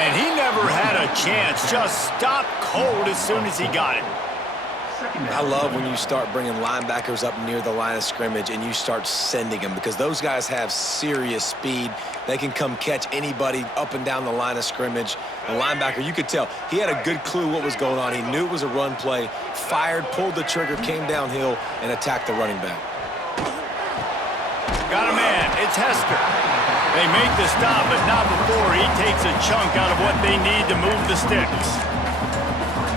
And he never had a chance. Just stopped cold as soon as he got it. I love when you start bringing linebackers up near the line of scrimmage and you start sending them, because those guys have serious speed. They can come catch anybody up and down the line of scrimmage. The linebacker, you could tell, he had a good clue what was going on. He knew it was a run play, fired, pulled the trigger, came downhill, and attacked the running back. Got a man. It's Hester. They make the stop, but not before he takes a chunk out of what they need to move the sticks.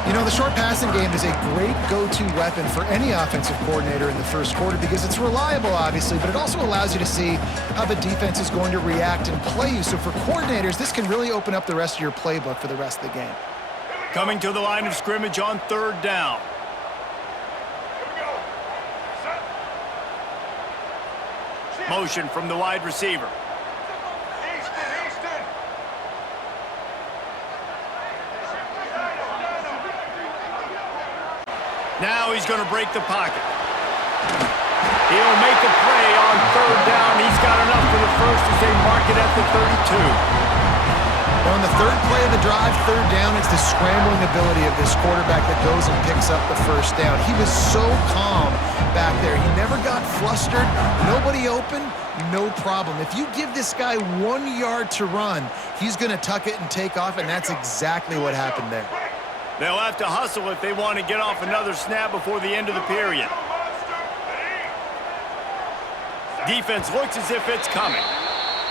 You know, the short passing game is a great go-to weapon for any offensive coordinator in the first quarter because it's reliable, obviously, but it also allows you to see how the defense is going to react and play you. So for coordinators, this can really open up the rest of your playbook for the rest of the game. Coming to the line of scrimmage on 3rd down. Motion from the wide receiver. Now he's going to break the pocket. He'll make a play on 3rd down. He's got enough for the first as they mark it at the 32. On the 3rd play of the drive, 3rd down, it's the scrambling ability of this quarterback that goes and picks up the first down. He was so calm back there. He never got flustered. Nobody open, no problem. If you give this guy 1 yard to run, he's going to tuck it and take off, and that's exactly what happened there. They'll have to hustle if they want to get off another snap before the end of the period. Defense looks as if it's coming.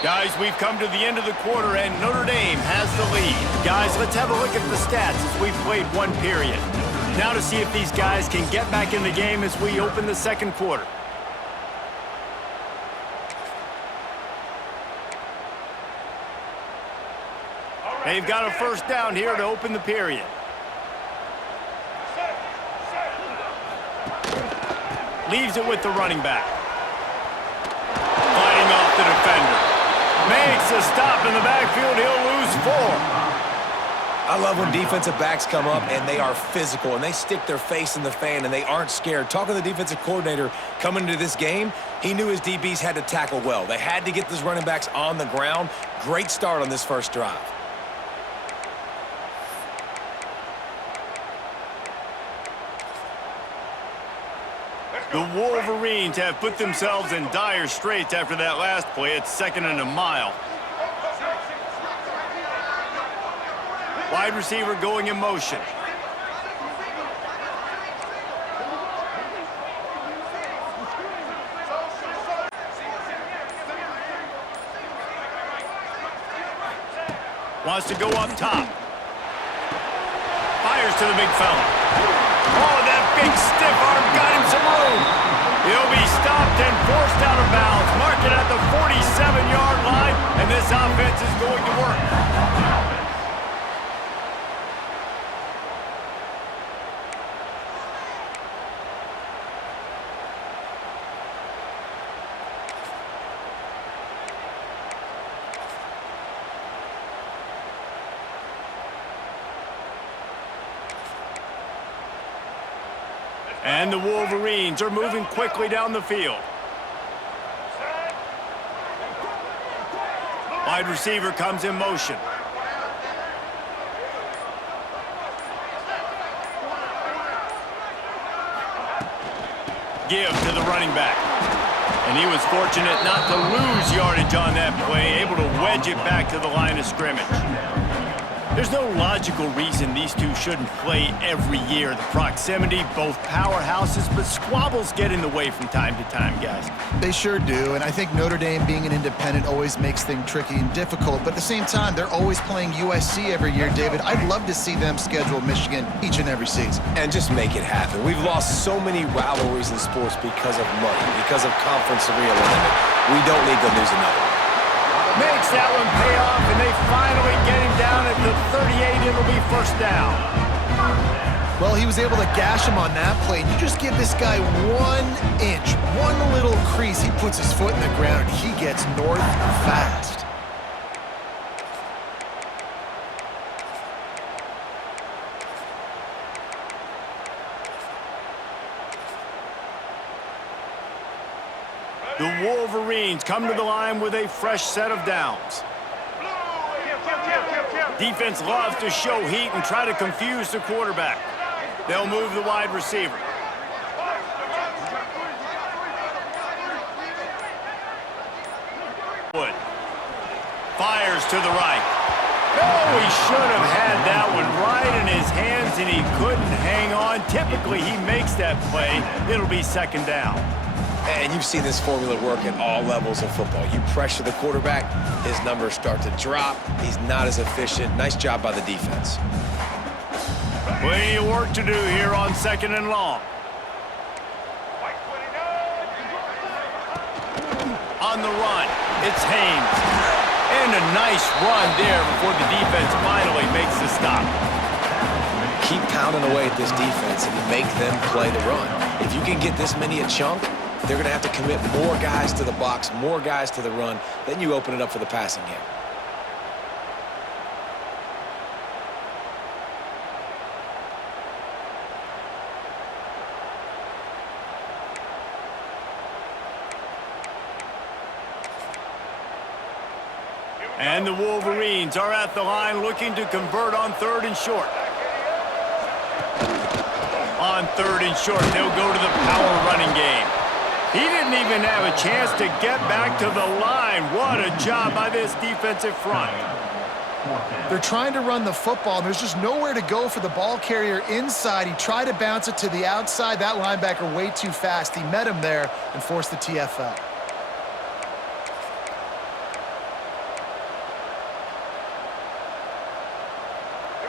Guys, we've come to the end of the quarter, and Notre Dame has the lead. Guys, let's have a look at the stats as we've played 1 period. Now to see if these guys can get back in the game as we open the 2nd quarter. They've got a first down here to open the period. Leaves it with the running back. Fighting off the defender. Makes a stop in the backfield. He'll lose 4. I love when defensive backs come up and they are physical and they stick their face in the fan and they aren't scared. Talking to the defensive coordinator coming into this game, he knew his DBs had to tackle well. They had to get those running backs on the ground. Great start on this first drive. The Wolverines have put themselves in dire straits after that last play. It's 2nd and a mile. Wide receiver going in motion. Wants to go up top. Fires to the big fella. Oh, that big stiff arm got him some room. He'll be stopped and forced out of bounds. Mark it at the 47-yard line, and this offense is going to work. And the Wolverines are moving quickly down the field. Wide receiver comes in motion. Give to the running back. And he was fortunate not to lose yardage on that play, able to wedge it back to the line of scrimmage. There's no logical reason these two shouldn't play every year. The proximity, both powerhouses, but squabbles get in the way from time to time, guys. They sure do, and I think Notre Dame being an independent always makes things tricky and difficult, but at the same time, they're always playing USC every year, David. I'd love to see them schedule Michigan each and every season. And just make it happen. We've lost so many rivalries in sports because of money, because of conference realignment. We don't need to lose another one. Makes that one pay off, and they finally get him down at the 38. It'll be first down. Well, he was able to gash him on that play. You just give this guy 1 inch, one little crease, he puts his foot in the ground, and he gets north fast. The Wolverines come to the line with a fresh set of downs. Defense loves to show heat and try to confuse the quarterback. They'll move the wide receiver. Wood fires to the right. Oh, he should have had that one right in his hands, and he couldn't hang on. Typically, he makes that play. It'll be second down. And you've seen this formula work at all levels of football. You pressure the quarterback, his numbers start to drop. He's not as efficient. Nice job by the defense. Plenty of work to do here on second and long. On the run, it's Haynes. And a nice run there before the defense finally makes the stop. Keep pounding away at this defense and make them play the run. If you can get this many a chunk, they're going to have to commit more guys to the box, more guys to the run. Then you open it up for the passing game. And the Wolverines are at the line looking to convert on third and short. On third and short, they'll go to the power running game. He didn't even have a chance to get back to the line. What a job by this defensive front. They're trying to run the football. There's just nowhere to go for the ball carrier inside. He tried to bounce it to the outside. That linebacker way too fast. He met him there and forced the TFL.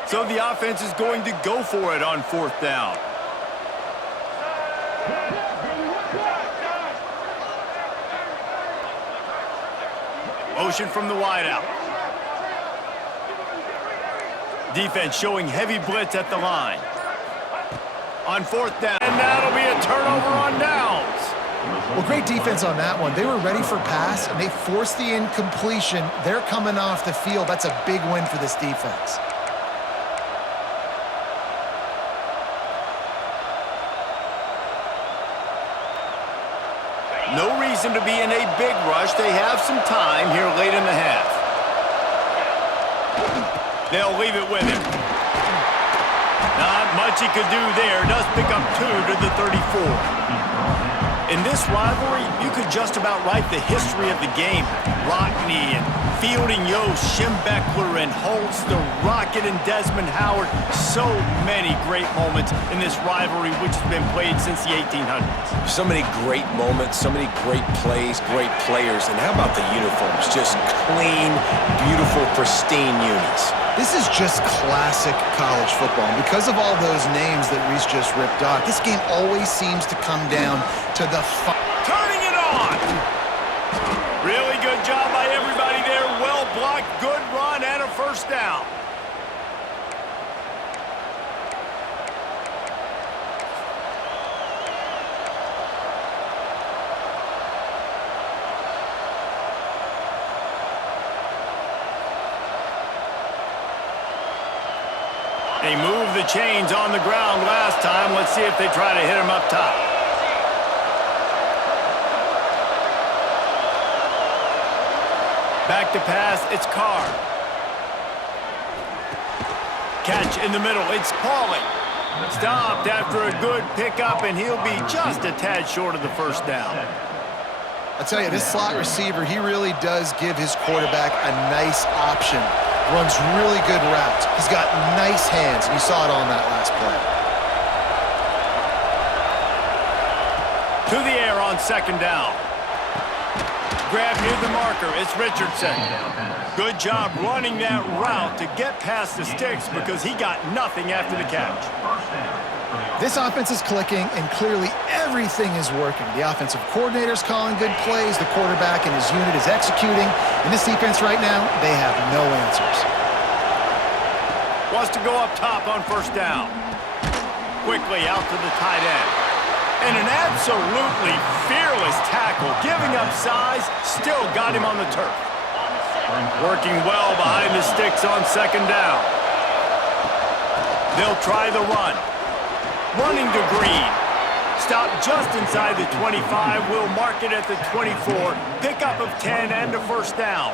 So the offense is going to go for it on fourth down. Motion from the wideout. Defense showing heavy blitz at the line. On fourth down, and that'll be a turnover on downs. Well, great defense on that one. They were ready for pass, and they forced the incompletion. They're coming off the field. That's a big win for this defense. No reason to be in a big rush. They have some time here late in the half. They'll leave it with him. Not much he could do there. Does pick up 2 to the 34. In this rivalry, you could just about write the history of the game. Rockne and Fielding Yost, Schembechler and Holtz, the Rocket and Desmond Howard. So many great moments in this rivalry, which has been played since the 1800s. So many great moments, so many great plays, great players. And how about the uniforms? Just clean, beautiful, pristine unis. This is just classic college football. And because of all those names that Reese just ripped off, this game always seems to come down to the turning it on. Really good job by everybody there. Well blocked, good run, and a first down. They moved the chains on the ground last time. Let's see if they try to hit him up top. Back to pass, it's Carr. Catch in the middle, it's Pauly. Stopped after a good pickup, and he'll be just a tad short of the first down. I tell you, this slot receiver, he really does give his quarterback a nice option. Runs really good routes. He's got nice hands, and you saw it on that last play. To the air on second down. Grab near the marker, it's Richardson. Good job running that route to get past the sticks because he got nothing after the catch. This offense is clicking, and clearly everything is working. The offensive coordinator's calling good plays. The quarterback and his unit is executing. In this defense right now, they have no answers. Wants to go up top on first down. Quickly out to the tight end. And an absolutely fearless tackle, giving up size, still got him on the turf. Working well behind the sticks on second down. They'll try the run. Running to Green. Stop just inside the 25. We'll mark it at the 24. Pickup of 10 and a first down.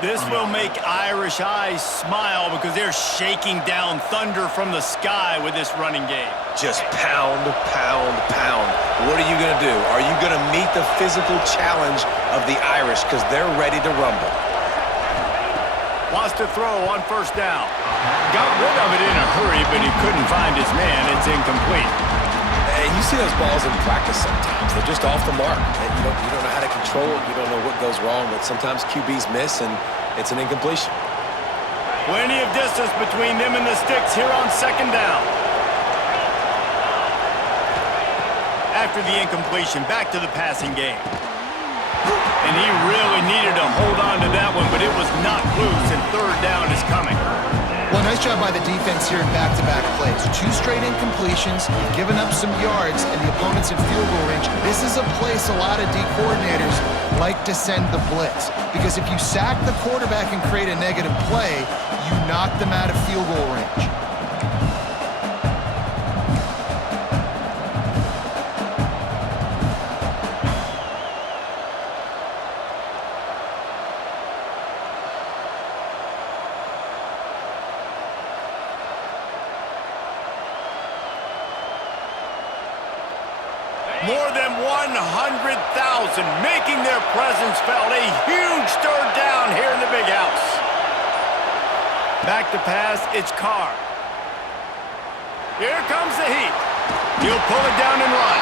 This will make Irish eyes smile because they're shaking down thunder from the sky with this running game. Just pound, pound, pound. What are you going to do? Are you going to meet the physical challenge of the Irish because they're ready to rumble? Wants to throw on first down. Got rid of it in a hurry, but he couldn't find his man. It's incomplete. And you see those balls in practice sometimes. They're just off the mark. And you don't know how to control it. You don't know what goes wrong. But sometimes QBs miss, and it's an incompletion. Plenty of distance between them and the sticks here on second down. After the incompletion, back to the passing game. And he really needed to hold on to that one, but it was not loose, and third down is coming. Well, nice job by the defense here in back-to-back plays. 2 straight incompletions, giving up some yards, and the opponent's in field goal range. This is a place a lot of D coordinators like to send the blitz, because if you sack the quarterback and create a negative play, you knock them out of field goal range. More than 100,000 making their presence felt. A huge third down here in the big house. Back to pass, it's Carr. Here comes the heat. He'll pull it down and run.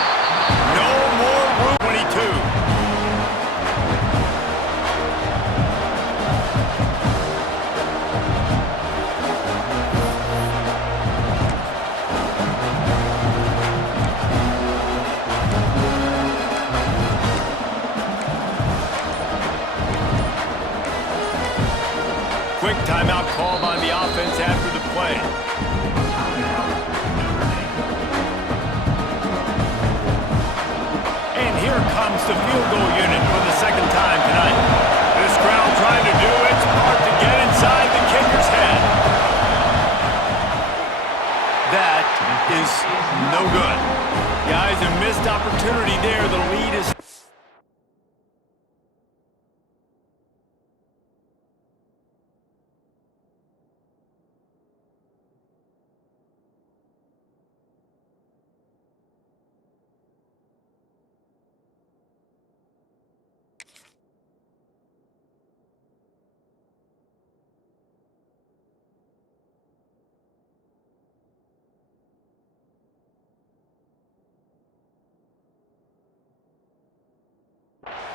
No more room. 22. Quick timeout called on the offense after the play. And here comes the field goal unit for the second time tonight. This crowd trying to do its part to get inside the kicker's head. That is no good. Guys, a missed opportunity there. The lead is...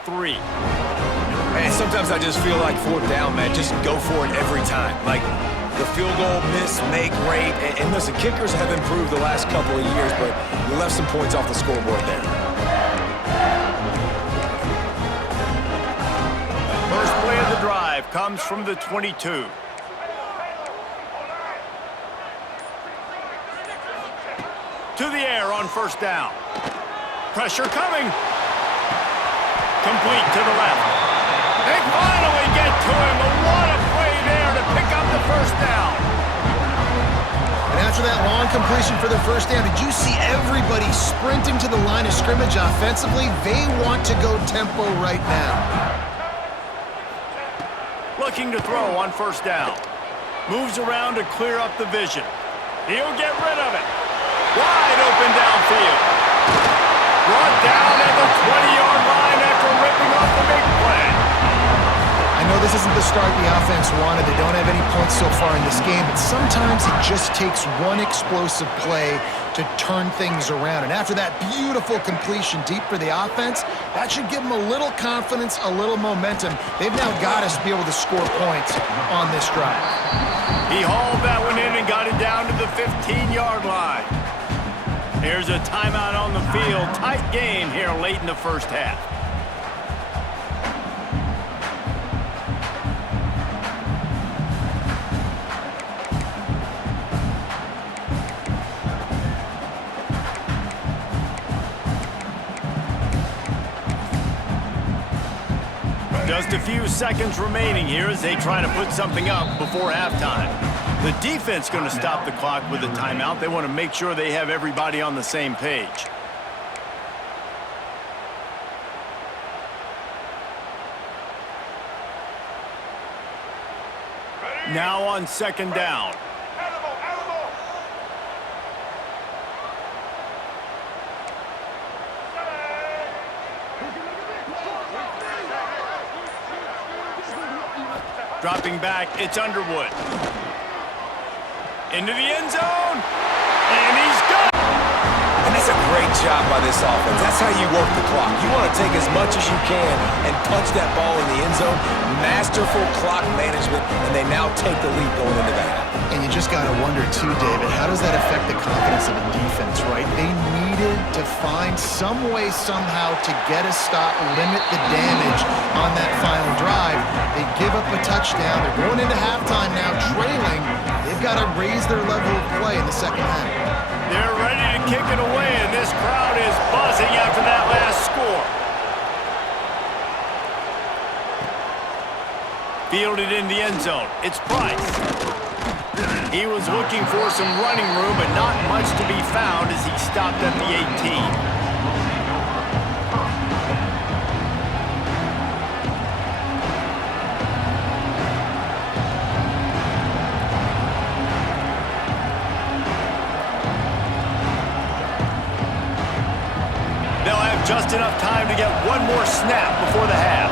Three. And sometimes I just feel like fourth down, man, just go for it every time. Like the field goal miss, make great. And listen, kickers have improved the last couple of years, but you left some points off the scoreboard there. First play of the drive comes from the 22. To the air on first down. Pressure coming. Complete to the left. They finally get to him, but what a play there to pick up the first down. And after that long completion for the first down, did you see everybody sprinting to the line of scrimmage offensively? They want to go tempo right now. Looking to throw on first down. Moves around to clear up the vision. He'll get rid of it. Wide open downfield. Brought down at the 20-yard line after ripping off the big play. I know this isn't the start the offense wanted. They don't have any points so far in this game, but sometimes it just takes one explosive play to turn things around. And after that beautiful completion deep for the offense, that should give them a little confidence, a little momentum. They've now got us to be able to score points on this drive. He hauled that one in and got it down to the 15-yard line. Here's a timeout on the field. Tight game here late in the first half. Just a few seconds remaining here as they try to put something up before halftime. The defense going to stop the clock with a timeout. They want to make sure they have everybody on the same page. Now on second down. Dropping back, it's Underwood. Into the end zone, and he's got it. And that's a great job by this offense. That's how you work the clock. You want to take as much as you can and punch that ball in the end zone. Masterful clock management, and they now take the lead going into the half. And you just got to wonder, too, David, how does that affect the confidence of a defense, right? They needed to find some way, somehow, to get a stop, limit the damage on that final drive. They give up a touchdown. They're going into halftime now, trailing. They've got to raise their level of play in the second half. They're ready to kick it away, and this crowd is buzzing after that last score. Fielded in the end zone. It's Price. He was looking for some running room, but not much to be found as he stopped at the 18. They'll have just enough time to get one more snap before the half.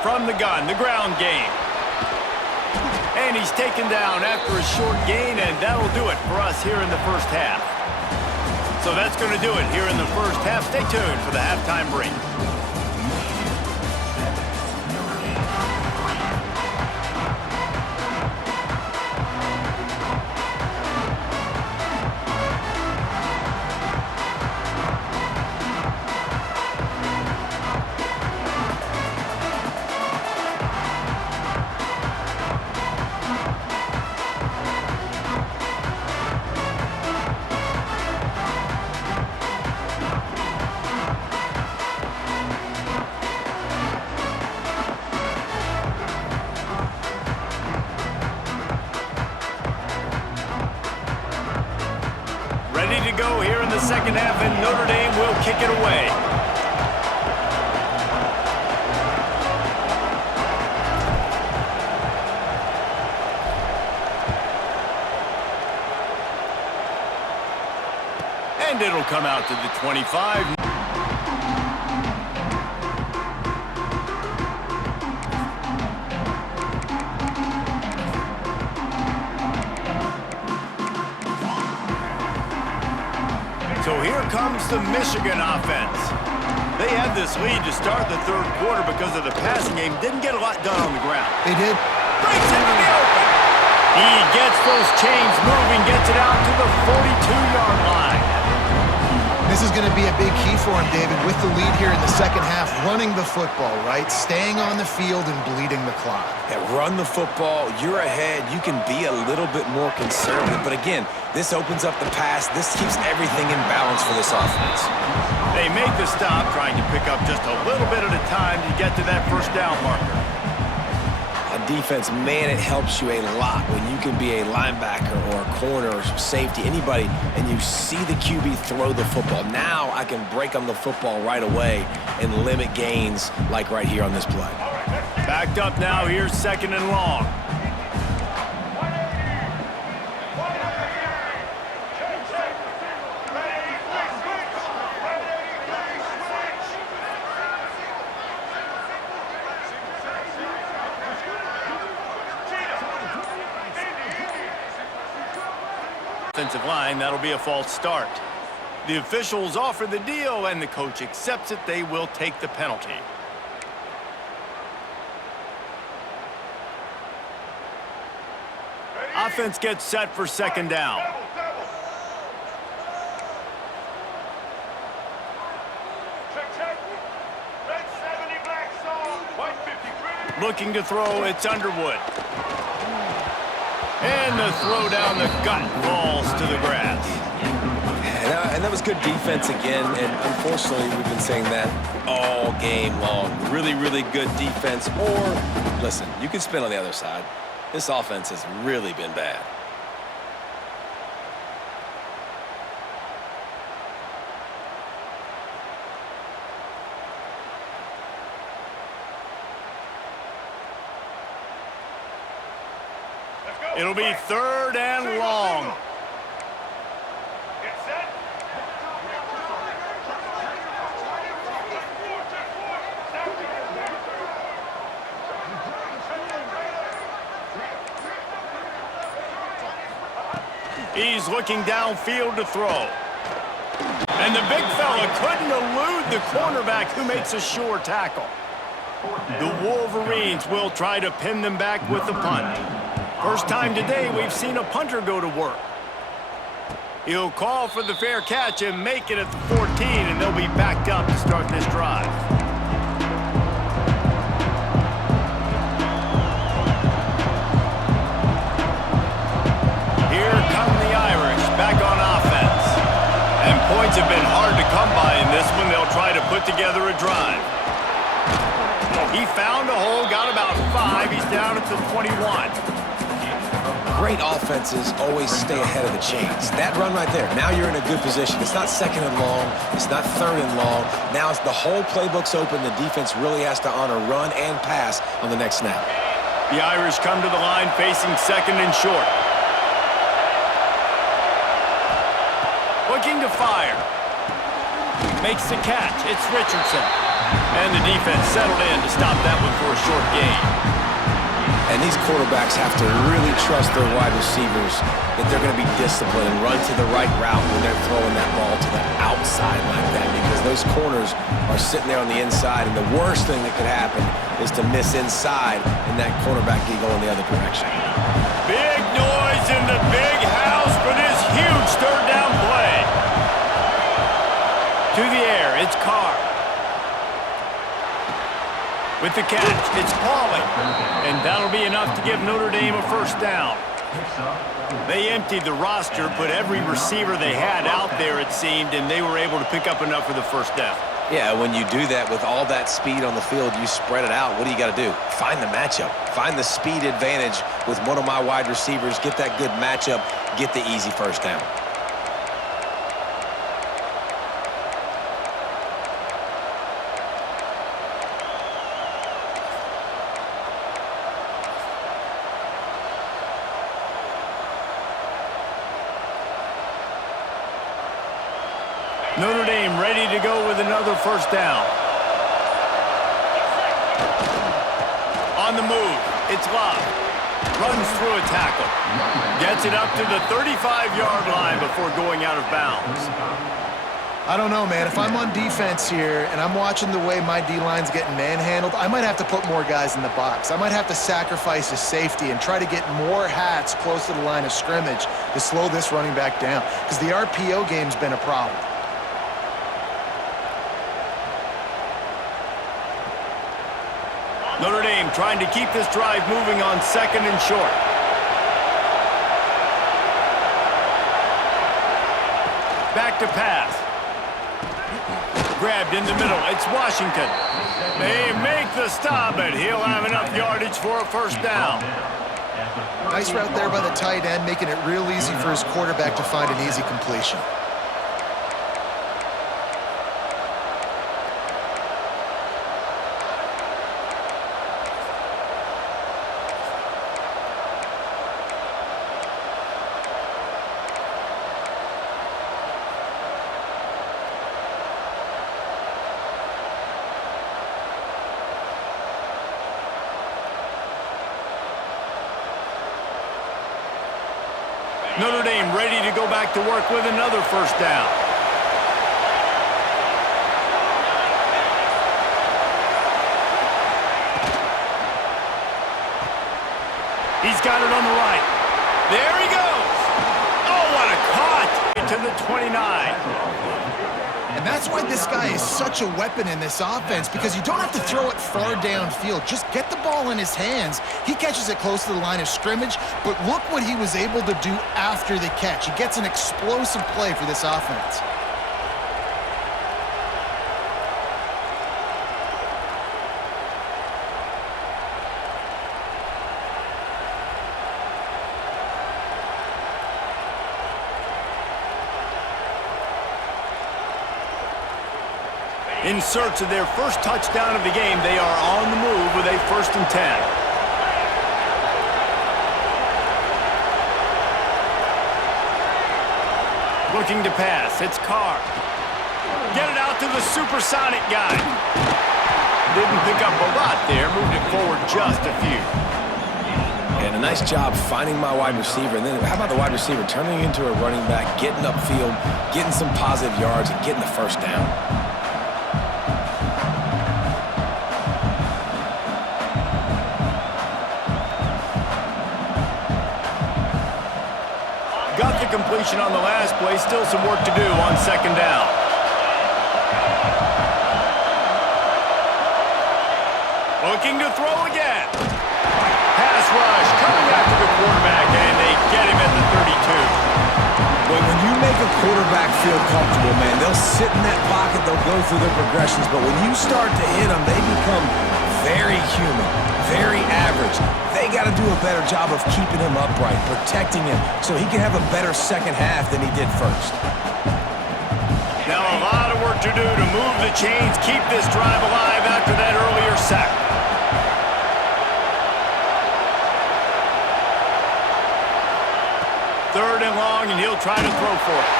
From the gun, the ground game. And he's taken down after a short gain, and that'll do it for us here in the first half. So that's going to do it here in the first half. Stay tuned for the halftime break. Ready to go here in the second half, and Notre Dame will kick it away. And it'll come out to the 25. So here comes the Michigan offense. They had this lead to start the third quarter because of the passing game. Didn't get a lot done on the ground. They did. Breaks into the open. He gets those chains moving, gets it out to the 42-yard line. This is going to be a big key for him, David, with the lead here in the second half, running the football, right? Staying on the field and bleeding the clock. Yeah, run the football. You're ahead. You can be a little bit more conservative. But again, this opens up the pass. This keeps everything in balance for this offense. They make the stop, trying to pick up just a little bit at a time to get to that first down marker. On defense, man, it helps you a lot when you can be a linebacker or a corner or safety, anybody, and you see the QB throw the football. Now I can break on the football right away and limit gains like right here on this play. Backed up now, here's second and long. Offensive line, that'll be a false start. The officials offer the deal, and the coach accepts it. They will take the penalty. Offense gets set for second down. Looking to throw, it's Underwood. And the throw down the gut falls to the grass. And that was good defense again, and unfortunately we've been saying that all game long. Really, really good defense, or, listen, you can spin on the other side. This offense has really been bad. It'll be 3rd and long. He's looking downfield to throw. And the big fella couldn't elude the cornerback who makes a sure tackle. The Wolverines will try to pin them back with the punt. First time today we've seen a punter go to work. He'll call for the fair catch and make it at the 14, and they'll be backed up to start this drive. Here come the Irish back on offense. And points have been hard to come by in this one. They'll try to put together a drive. He found a hole, got about 5. He's down at the 21. Great offenses always stay ahead of the chains. That run right there, now you're in a good position. It's not 2nd and long. It's not 3rd and long. Now it's the whole playbook's open. The defense really has to honor run and pass on the next snap. The Irish come to the line facing 2nd and short. Looking to fire. Makes the catch. It's Richardson. And the defense settled in to stop that one for a short gain. And these quarterbacks have to really trust their wide receivers that they're going to be disciplined and run to the right route when they're throwing that ball to the outside like that, because those corners are sitting there on the inside, and the worst thing that could happen is to miss inside and that cornerback can go in the other direction. Big noise in the big house for this huge 3rd down play. To the air, it's Carr. With the catch, it's Pauly. And that'll be enough to give Notre Dame a 1st down. They emptied the roster, put every receiver they had out there, it seemed, and they were able to pick up enough for the 1st down. Yeah, when you do that with all that speed on the field, you spread it out. What do you got to do? Find the matchup. Find the speed advantage with one of my wide receivers. Get that good matchup. Get the easy 1st down. Notre Dame ready to go with another 1st down. On the move, it's Love. Runs through a tackle. Gets it up to the 35-yard line before going out of bounds. I don't know, man. If I'm on defense here and I'm watching the way my D-line's getting manhandled, I might have to put more guys in the box. I might have to sacrifice a safety and try to get more hats close to the line of scrimmage to slow this running back down, because the RPO game's been a problem. Notre Dame trying to keep this drive moving on 2nd and short. Back to pass. Grabbed in the middle. It's Washington. They make the stop, but he'll have enough yardage for a 1st down. Nice route there by the tight end, making it real easy for his quarterback to find an easy completion. Notre Dame ready to go back to work with another 1st down. He's got it on the right. There he goes. Oh, what a cut to the 29. And that's why this guy is such a weapon in this offense, because you don't have to throw it far downfield. Just get the ball in his hands. He catches it close to the line of scrimmage, but look what he was able to do after the catch. He gets an explosive play for this offense. In search of their 1st touchdown of the game, they are on the move with a 1st and 10. looking to pass. It's Carr. Get it out to the supersonic guy. Didn't pick up a lot there. Moved it forward just a few. And a nice job finding my wide receiver. And then how about the wide receiver turning into a running back, getting upfield, getting some positive yards, and getting the first down. Got the completion on the last play. Still some work to do on second down. Looking to throw again. Pass rush coming after the quarterback, and they get him at the 32. When you make a quarterback feel comfortable, man, they'll sit in that pocket, they'll go through their progressions, but when you start to hit them, they become very human, very average. They got to do a better job of keeping him upright, protecting him, so he can have a better second half than he did first. Now a lot of work to do to move the chains, keep this drive alive after that earlier sack. Third and long, and he'll try to throw for it.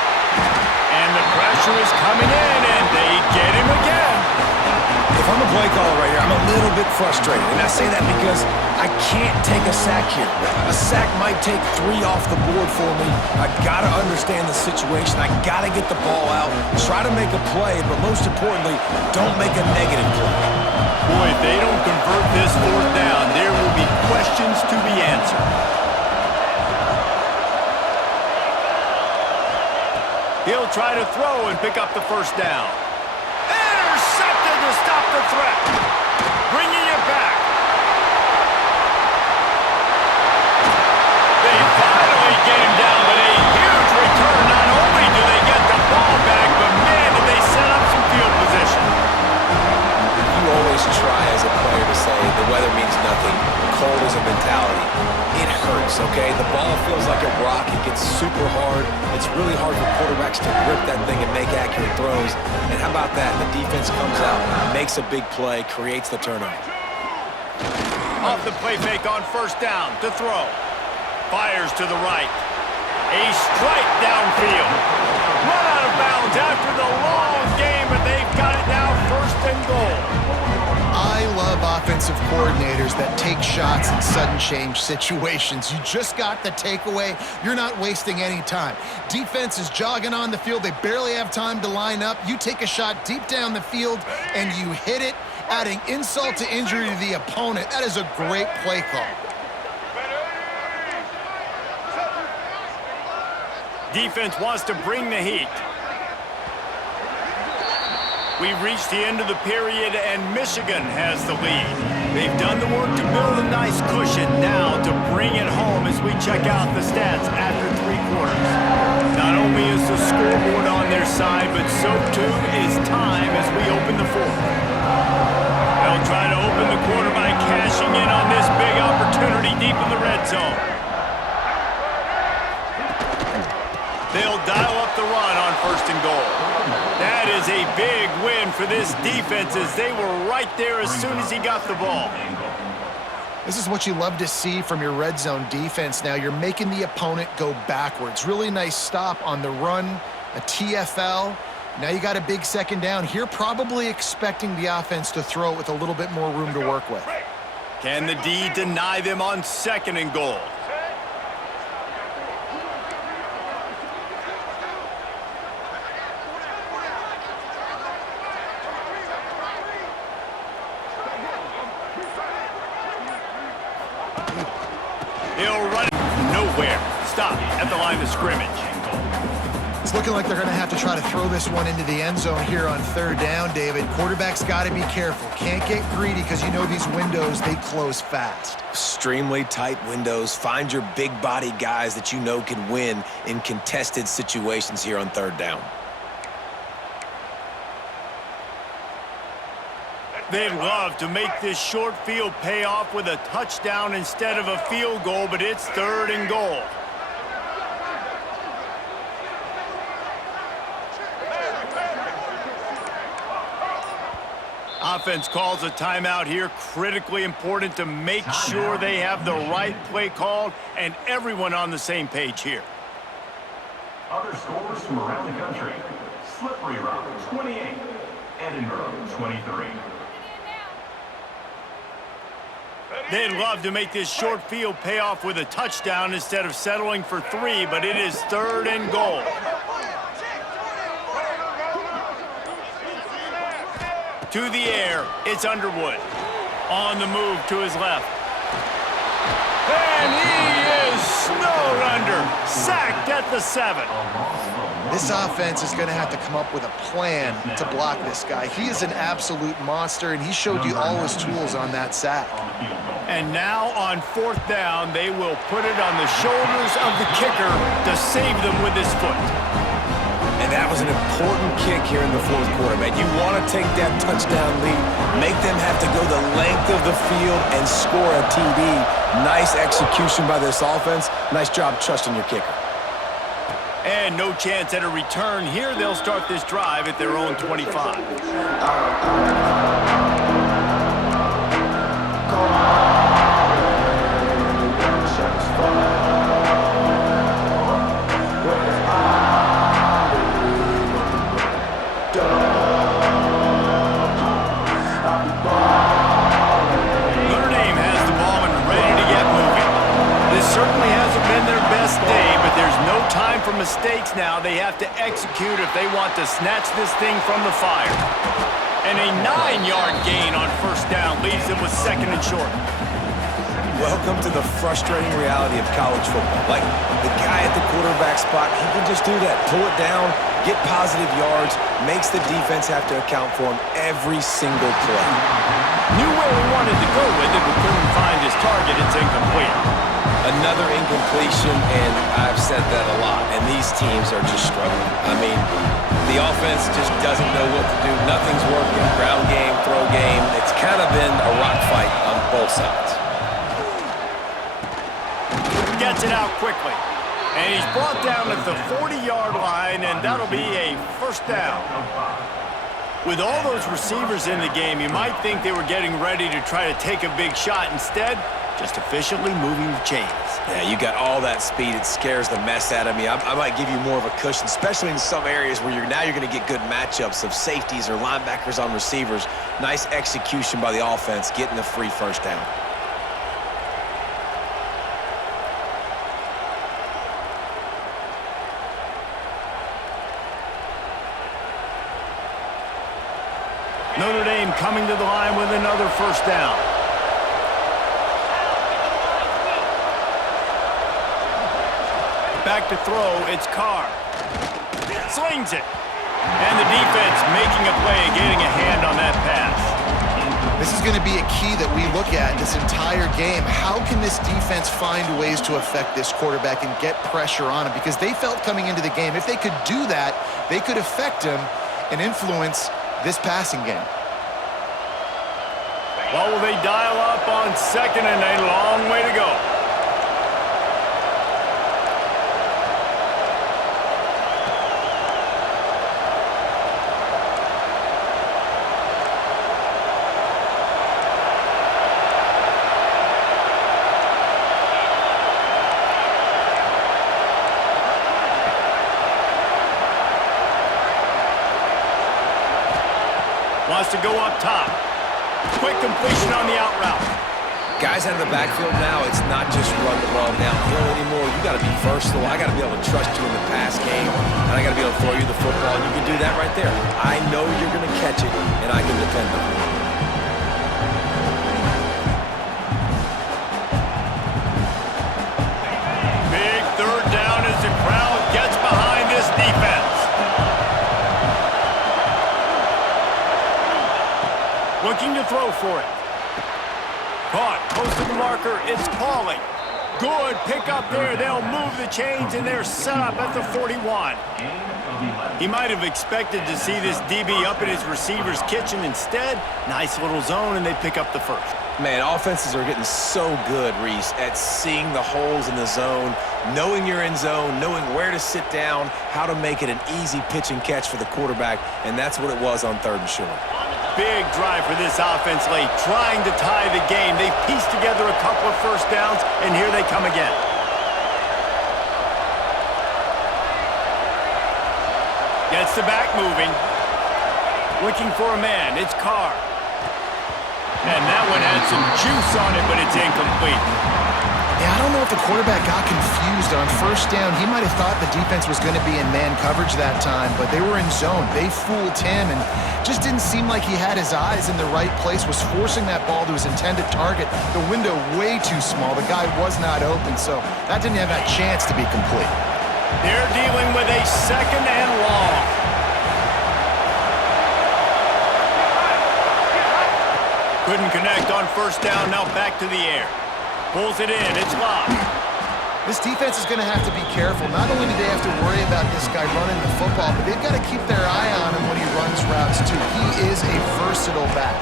And the pressure is coming in, and they get him again. If I'm a play caller right here, I'm a little bit frustrated. And I say that because I can't take a sack here. A sack might take 3 off the board for me. I got to understand the situation. I got to get the ball out, try to make a play, but most importantly, don't make a negative play. Boy, if they don't convert this fourth down, there will be questions to be answered. He'll try to throw and pick up the first down. Intercepted to stop the threat. Bringing it back. They finally get him down, but a huge return. Not only do they get the ball back, but man, did they set up some field position. You always try as a player to say the weather means nothing. Cold is a mentality. It hurts, okay? The ball feels like a rock. It gets super hard. It's really hard for quarterbacks to grip that thing and make accurate throws. And how about that? The defense comes out, makes a big play, creates the turnover. Off the play fake on first down to throw. Fires to the right. A strike downfield. Run out of bounds after the long game, but they've got it now first and goal. I love offensive coordinators that take shots in sudden change situations. You just got the takeaway. You're not wasting any time. Defense is jogging on the field. They barely have time to line up. You take a shot deep down the field, and you hit it, adding insult to injury to the opponent. That is a great play call. Defense wants to bring the heat. We've reached the end of the period, and Michigan has the lead. They've done the work to build a nice cushion now to bring it home as we check out the stats after 3 quarters. Not only is the scoreboard on their side, but so too is time as we open the fourth. They'll try to open the quarter by cashing in on this big opportunity deep in the red zone. They'll dial up the run on first and goal. That is a big win for this defense as they were right there as soon as he got the ball. This is what you love to see from your red zone defense now. You're making the opponent go backwards. Really nice stop on the run, a TFL. Now you got a big second down here, probably expecting the offense to throw it with a little bit more room to work with. Can the D deny them on second and goal? He'll run it nowhere. Stop at the line of scrimmage. It's looking like they're going to have to try to throw this one into the end zone here on third down, David. Quarterback's got to be careful. Can't get greedy because you know these windows, they close fast. Extremely tight windows. Find your big body guys that you know can win in contested situations here on third down. They'd love to make this short field pay off with a touchdown instead of a field goal, but it's third and goal. Offense calls a timeout here. Critically important to make sure they have the right play called and everyone on the same page here. Other scores from around the country. Slippery Rock, 28. Edinburgh, 23. They'd love to make this short field pay off with a touchdown instead of settling for 3, but it is 3rd and goal. To the air, it's Underwood. On the move to his left. And he is snowed under. Sacked at the 7. This offense is going to have to come up with a plan to block this guy. He is an absolute monster, and he showed you all his tools on that sack. And now on 4th down, they will put it on the shoulders of the kicker to save them with his foot. And that was an important kick here in the 4th quarter, man. You want to take that touchdown lead, make them have to go the length of the field and score a TD. Nice execution by this offense. Nice job trusting your kicker. And no chance at a return here. They'll start this drive at their own 25. Notre Dame has the ball and ready to get moving. This certainly hasn't been their best day, but there's no time for mistakes now. They have to execute if they want to snatch this thing from the fire. And a 9-yard gain on 1st down leaves them with 2nd and short. Welcome to the frustrating reality of college football. Like, the guy at the quarterback spot, he can just do that. Pull it down, get positive yards, makes the defense have to account for him every single play. Knew where he wanted to go with it, but couldn't find his target. It's incomplete. Another incompletion, and I've said that a lot, and these teams are just struggling. I mean, the offense just doesn't know what to do. Nothing's working. Ground game, throw game. It's kind of been a rock fight on both sides. Gets it out quickly. And he's brought down at the 40-yard line, and that'll be a 1st down. With all those receivers in the game, you might think they were getting ready to try to take a big shot. Instead, just efficiently moving the chains. Yeah, you got all that speed. It scares the mess out of me. I might give you more of a cushion, especially in some areas where you're going to get good matchups of safeties or linebackers on receivers. Nice execution by the offense, getting the free 1st down. Notre Dame coming to the line with another 1st down. Back to throw, it's Carr. Slings it. And the defense making a play, getting a hand on that pass. This is going to be a key that we look at this entire game. How can this defense find ways to affect this quarterback and get pressure on him? Because they felt coming into the game, if they could do that, they could affect him and influence this passing game. Well, will they dial up on 2nd and a long way to go? Wants to go up top. Quick completion on the out route. Guys out of the backfield now, it's not just run the ball downhill anymore. You got to be versatile. I got to be able to trust you in the pass game, and I got to be able to throw you the football, and you can do that right there. I know you're going to catch it, and I can depend on you. Big 3rd down as the crowd gets behind this defense. Looking to throw for it. Caught, close to the marker, it's Pauly. Good pickup there. They'll move the chains, and they're set up at the 41. He might have expected to see this DB up in his receiver's kitchen. Instead, nice little zone, and they pick up the 1st. Man, offenses are getting so good, Reese, at seeing the holes in the zone, knowing you're in zone, knowing where to sit down, how to make it an easy pitch and catch for the quarterback, and that's what it was on 3rd and short. Big drive for this offense late, trying to tie the game. They've pieced together a couple of 1st downs, and here they come again. the back moving. Looking for a man. It's Carr. And that one had some juice on it, but it's incomplete. Yeah, I don't know if the quarterback got confused on first down. He might have thought the defense was going to be in man coverage that time, but they were in zone. They fooled him and just didn't seem like he had his eyes in the right place, was forcing that ball to his intended target. The window way too small. The guy was not open, so that didn't have that chance to be complete. They're dealing with a 2nd and long. Couldn't connect on first down, now back to the air. Pulls it in, it's locked. This defense is going to have to be careful. Not only do they have to worry about this guy running the football, but they've got to keep their eye on him when he runs routes too. He is a versatile back.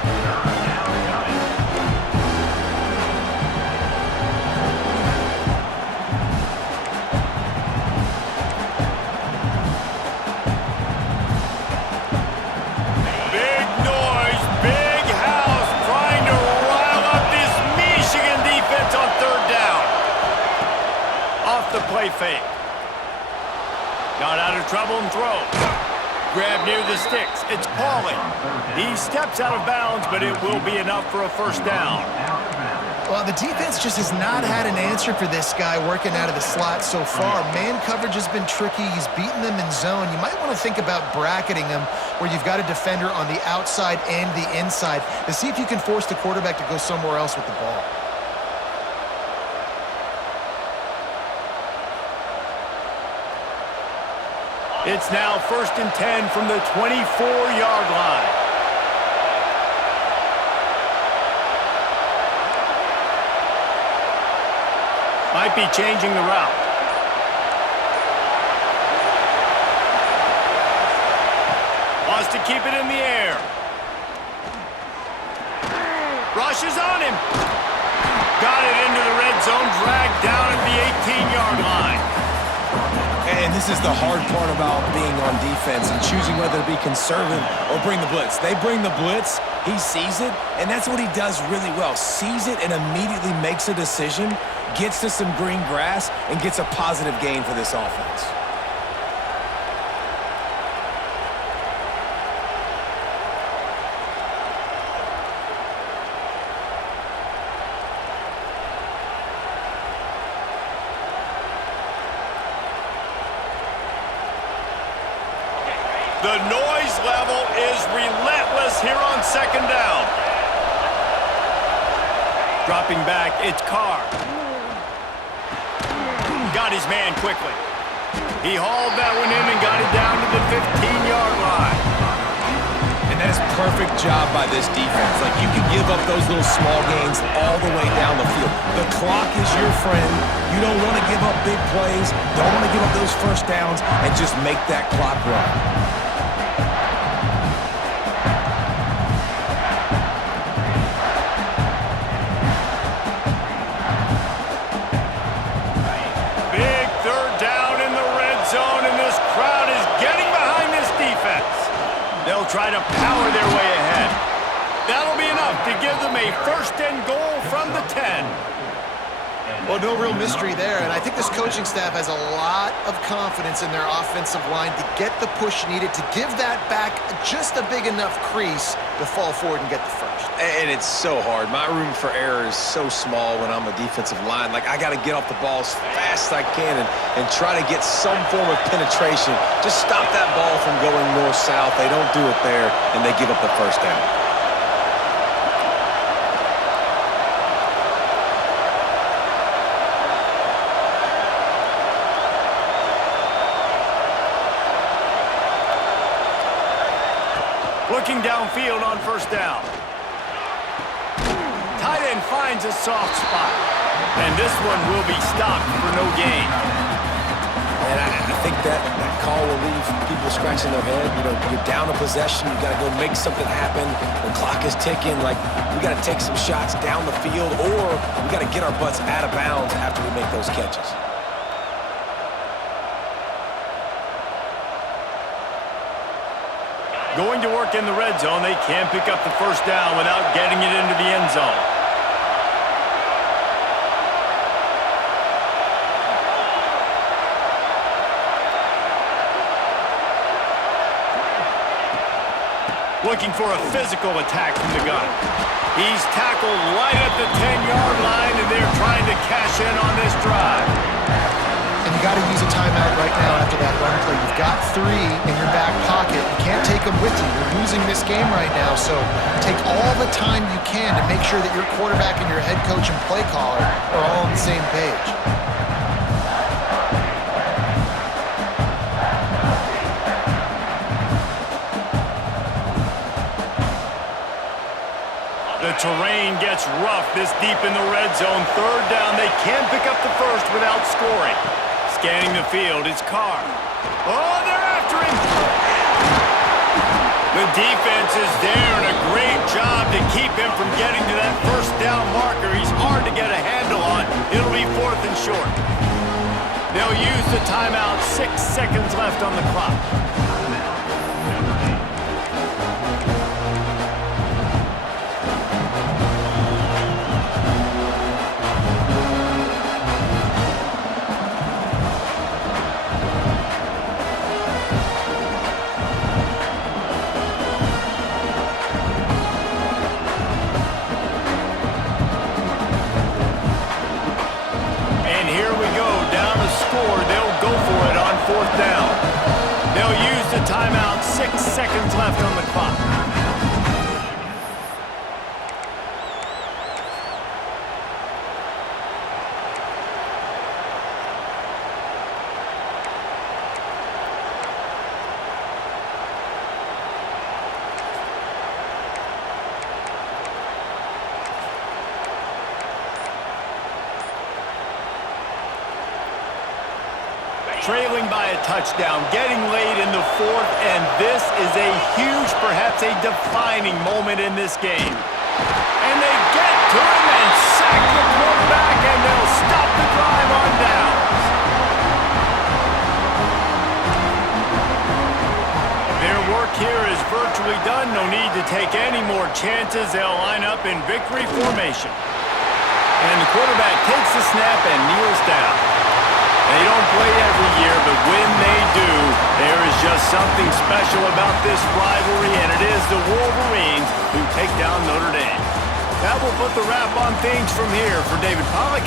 Big noise, big house, trying to rile up this Michigan defense on 3rd down. Off the play fake. Got out of trouble and throws. Grab near the sticks. It's Pauly. He steps out of bounds, but it will be enough for a 1st down. Well, the defense just has not had an answer for this guy working out of the slot so far. Man coverage has been tricky. He's beaten them in zone. You might want to think about bracketing him where you've got a defender on the outside and the inside to see if you can force the quarterback to go somewhere else with the ball. It's now 1st and 10 from the 24-yard line. Might be changing the route. Wants to keep it in the air. Rushes on him. Got it into the red zone, dragged down at the 18-yard line. And this is the hard part about being on defense and choosing whether to be conservative or bring the blitz. They bring the blitz, he sees it, and that's what he does really well. Sees it and immediately makes a decision, gets to some green grass, and gets a positive gain for this offense. The noise level is relentless here on 2nd down. Dropping back, it's Carr. Got his man quickly. He hauled that one in and got it down to the 15-yard line. And that's perfect job by this defense. Like, you can give up those little small gains all the way down the field. The clock is your friend. You don't want to give up big plays. Don't want to give up those 1st downs and just make that clock run. They'll try to power their way ahead. That'll be enough to give them a 1st and goal from the 10. Well, no real mystery there, and I think this coaching staff has a lot of confidence in their offensive line to get the push needed, to give that back just a big enough crease to fall forward and get the 1st. And it's so hard. My room for error is so small when I'm a defensive line. Like, I got to get off the ball as fast as I can and try to get some form of penetration. Just stop that ball from going north-south. They don't do it there, and they give up the 1st down. Looking downfield on 1st down. Tight end finds a soft spot. And this one will be stopped for no gain. And I think that call will leave people scratching their head. You know, you're down a possession. You got to go make something happen. The clock is ticking. Like, we got to take some shots down the field, or we got to get our butts out of bounds after we make those catches. Going to work in the red zone, they can pick up the 1st down without getting it into the end zone. looking for a physical attack from the gun. He's tackled right at the 10-yard line, and they're trying to cash in on this drive. And you got to use a timeout right now after that run play. You've got 3 in your back pocket. You can't take them with you. You're losing this game right now, so take all the time you can to make sure that your quarterback and your head coach and play caller are all on the same page. The terrain gets rough this deep in the red zone. Third down, they can't pick up the first without scoring. Scanning the field, it's Carr. Oh, they're after him! The defense is there, and a great job to keep him from getting to that first down marker. He's hard to get a handle on. It'll be 4th and short. They'll use the timeout. 6 seconds left on the clock. They'll go for it on 4th down. They'll use the timeout. 6 seconds left on the clock. Trailing by a touchdown, getting late in the 4th, and this is a huge, perhaps a defining moment in this game. And they get to him and sack the quarterback, and they'll stop the drive on downs. Their work here is virtually done. No need to take any more chances. They'll line up in victory formation. And the quarterback takes the snap and kneels down. They don't play every year, but when they do, there is just something special about this rivalry, and it is the Wolverines who take down Notre Dame. That will put the wrap on things from here for David Pollack.